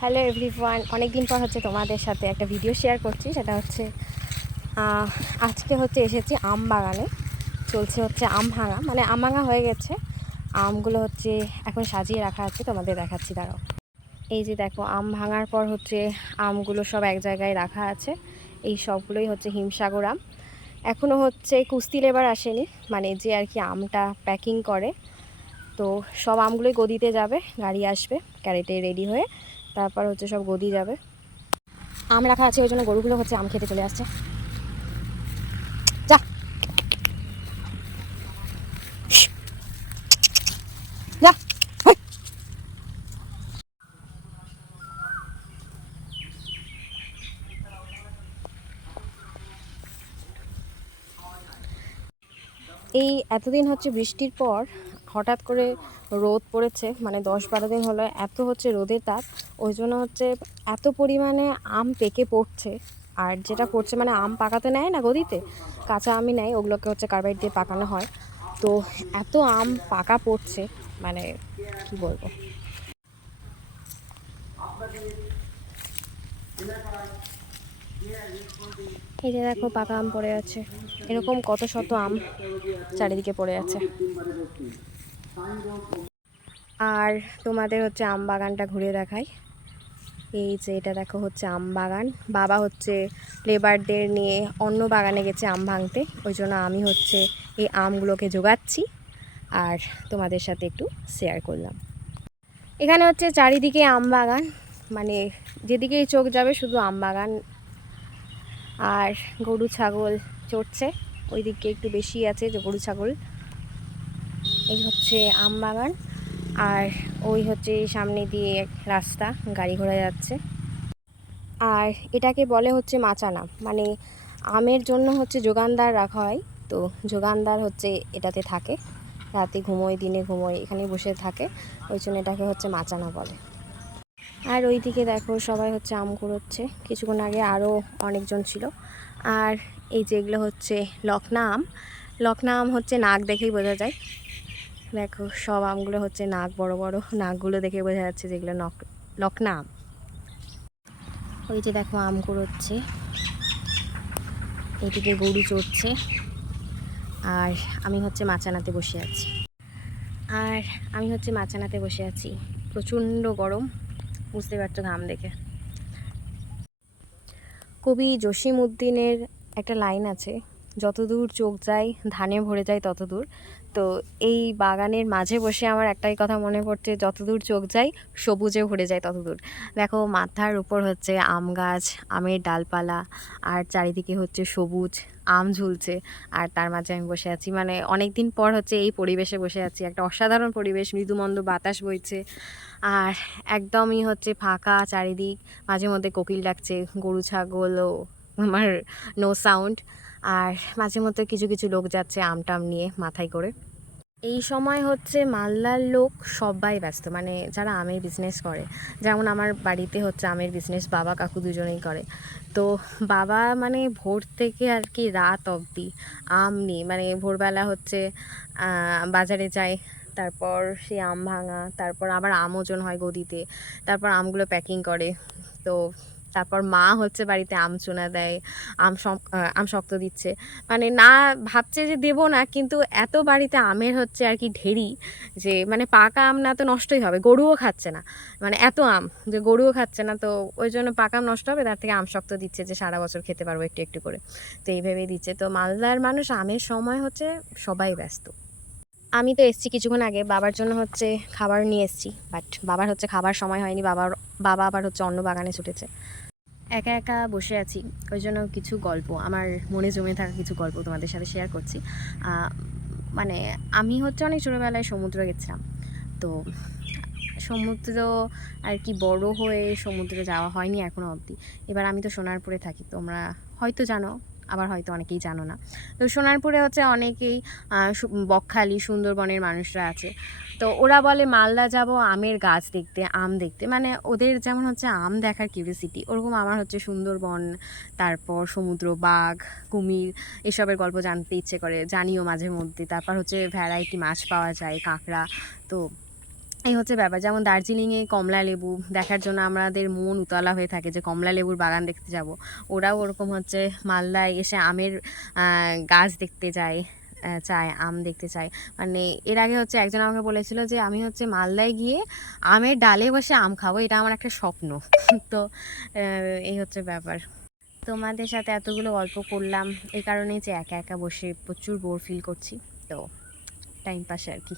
Hello everyone অনেক দিন পর হচ্ছে তোমাদের সাথে একটা ভিডিও শেয়ার করছি। সেটা হচ্ছে আজকে হচ্ছে এসেছি আম বাগানে চলছে হচ্ছে আম ভাঙা মানে আম ভাঙা হয়ে গেছে। আমগুলো হচ্ছে এখন সাজিয়ে রাখা আছে। তোমাদের দেখাচ্ছি, দাঁড়াও। এই যে দেখো আম ভাঙার পর হচ্ছে আমগুলো সব এক জায়গায় রাখা আছে। এই সবগুলোই হচ্ছে হিমসাগর আম। এখনও হচ্ছে কুস্তি লেবার আসেনি। মানে যে আর কি আমটা প্যাকিং করে, তো সব আমগুলোই গদিতে যাবে, গাড়ি আসবে, ক্যারেটে রেডি হয়ে। তারপর হচ্ছে সব গদি যাবে। আম রাখা আছে ওই জন্য গরুগুলো হচ্ছে আম খেতে চলে আসছে। এই এতদিন হচ্ছে বৃষ্টির পর হঠাৎ করে রোদ পড়েছে মানে দশ বারো দিন হলো এত হচ্ছে রোদের তাপ, ওই জন্য হচ্ছে এত পরিমাণে আম পেকে পড়ছে। আর যেটা পড়ছে মানে আম পাকাতে নেয় না গদিতে, কাঁচা আমই নেয়, ওগুলোকে হচ্ছে কার্বাইড দিয়ে পাকানো হয়। তো এত আম পাকা পড়ছে মানে কি বলব? এই যে দেখো পাকা আম পড়ে আছে, এরকম কত শত আম চারিদিকে পড়ে আছে। আর তোমাদের হচ্ছে আম বাগানটা ঘুরে দেখাই। এই যে এটা দেখো হচ্ছে আম বাগান। বাবা হচ্ছে লেবারদের নিয়ে অন্য বাগানে গেছে আম ভাঙতে। ওই জন্য আমি হচ্ছে এই আমগুলোকে জোগাচ্ছি। আর তোমাদের সাথে একটু শেয়ার করলাম। এখানে হচ্ছে চারিদিকে আম বাগান। মানে যেদিকেই চোখ যাবে শুধু আম বাগান। আর গরু, ছাগল চড়ছে। ওই দিকে একটু বেশি আছে যে গরু, ছাগল। এই হচ্ছে আম বাগান আর ওই হচ্ছে সামনে দিয়ে রাস্তা, গাড়ি ঘোড়া যাচ্ছে। আর এটাকে বলে হচ্ছে মাচানা মানে আমের জন্য হচ্ছে যোগানদার রাখা হয়। তো যোগানদার হচ্ছে এটাতে থাকে, রাতে ঘুমোয়, দিনে ঘুমোয়, এখানে বসে থাকে, ওই জন্য এটাকে হচ্ছে মাচানা বলে। আর ওই দিকে দেখো সবাই হচ্ছে আম কুড়োচ্ছে, কিছুক্ষণ আগে আরও অনেকজন ছিল। আর এই যেগুলো হচ্ছে লকনা আম লকনা আম হচ্ছে নাক দেখেই বোঝা যায়। দেখো, সব আমগুলো হচ্ছে নাক, বড় বড় নাকগুলো দেখে বোঝা যাচ্ছে যেগুলো নক লকনা আম। ওই যে দেখো, আম কুড়োচ্ছে। এদিকে গরু চড়ছে। আর আমি হচ্ছে মাচানাতে বসে আছি। আর আমি হচ্ছে মাচানাতে বসে আছি। প্রচণ্ড গরম। বুঝতে পারছ ঘাম দেখে। কবি জসিম উদ্দিনের একটা লাইন আছে যতদূর চোখ যায়, ধানে ভরে যায় ততদূর। তো এই বাগানের মাঝে বসে আমার একটাই কথা মনে পড়ছে, যতদূর চোখ যায়, সবুজে ভরে যায় ততদূর। দেখো, মাথার উপর হচ্ছে আম গাছ, আমের ডালপালা, আর চারিদিকে হচ্ছে সবুজ আম ঝুলছে। আর তার মাঝে আমি বসে আছি মানে অনেক দিন পর হচ্ছে এই পরিবেশে বসে আছি। একটা অসাধারণ পরিবেশ, মৃদুমন্দ বাতাস বইছে। আর একদমই হচ্ছে ফাঁকা চারিদিক, মাঝে মধ্যে কোকিল ডাকছে, গরু ছাগলও আমার নো সাউন্ড আর মাঝে মধ্যে কিছু কিছু লোক যাচ্ছে আমটাম নিয়ে মাথায় করে। এই সময় হচ্ছে মালদার লোক সবাই ব্যস্ত মানে যারা আমের বিজনেস করে। যেমন আমার বাড়িতে হচ্ছে আমের বিজনেস বাবা, কাকু দুজনেই করে। তো বাবা মানে ভোর থেকে আর কি রাত অবধি আম নিয়ে মানে ভোরবেলা হচ্ছে বাজারে যায়, তারপর সেই আম ভাঙা, তারপর আবার আম ওজন হয় গদিতে, তারপর আমগুলো প্যাকিং করে। তো তারপর মা হচ্ছে বাড়িতে আম চুনা দেয়, আম আম শক্ত দিচ্ছে। মানে না ভাবছে যে দেবো না, কিন্তু এত বাড়িতে আমের হচ্ছে আর কি ঢেরি যে মানে পাকা আম না তো নষ্টই হবে, গরুও খাচ্ছে না। মানে এত আম যে গরুও খাচ্ছে না, তো ওই জন্য পাকা আম নষ্ট হবে, তার থেকে আম শক্ত দিচ্ছে যে সারা বছর খেতে পারব একটু একটু করে। তো এইভাবেই দিচ্ছে। তো মালদার মানুষ আমের সময় হচ্ছে সবাই ব্যস্ত। আমি তো এসছি কিছুক্ষণ আগে, বাবার জন্য হচ্ছে খাবার নিয়ে এসছি বাট বাবার হচ্ছে খাবার সময় হয়নি, বাবার, বাবা আবার হচ্ছে অন্য বাগানে ছুটেছে। একা একা বসে আছি, ওই জন্য কিছু গল্প, আমার মনে জমে থাকা কিছু গল্প তোমাদের সাথে শেয়ার করছি। মানে আমি হচ্ছে অনেক ছোটোবেলায় সমুদ্র গেছিলাম, তো সমুদ্র আর কি বড় হয়ে সমুদ্রে যাওয়া হয়নি এখনও অবধি। এবার আমি তো সোনারপুরে থাকি, তোমরা হয়তো জানো আবার হয়তো অনেকেই জানো না। তো সোনারপুরে হচ্ছে অনেকেই বকখালি, সুন্দরবনের মানুষরা আছে। তো ওরা বলে, মালদা যাব আমের গাছ দেখতে, আম দেখতে। মানে ওদের যেমন হচ্ছে আম দেখার কিউরিয়াসিটি ওরকম আমার হচ্ছে সুন্দরবন, তারপর সমুদ্র বাঘ, কুমির, এসবের গল্প জানতে ইচ্ছে করে, জানিও মাঝে মধ্যে তারপর হচ্ছে ভ্যারাইটি মাছ পাওয়া যায়, কাঁকড়া। তো এই হচ্ছে ব্যাপার, যেমন দার্জিলিংয়ে কমলা লেবু দেখার জন্য আমাদের মন উতলা হয়ে থাকে যে কমলা লেবুর বাগান দেখতে যাব। ওরাও ওরকম হচ্ছে মালদায় এসে আমের গাছ দেখতে যায় চায়, আম দেখতে চায়। মানে এর আগে হচ্ছে একজন আমাকে বলেছিল যে আমি হচ্ছে মালদায় গিয়ে আমের ডালে বসে আম খাব, এটা আমার একটা স্বপ্ন। তো এই হচ্ছে ব্যাপার। তোমাদের সাথে এতগুলো গল্প করলাম এই কারণেই যে একা একা বসে প্রচুর বোর ফিল করছি। তো টাইম পাসে আর কি।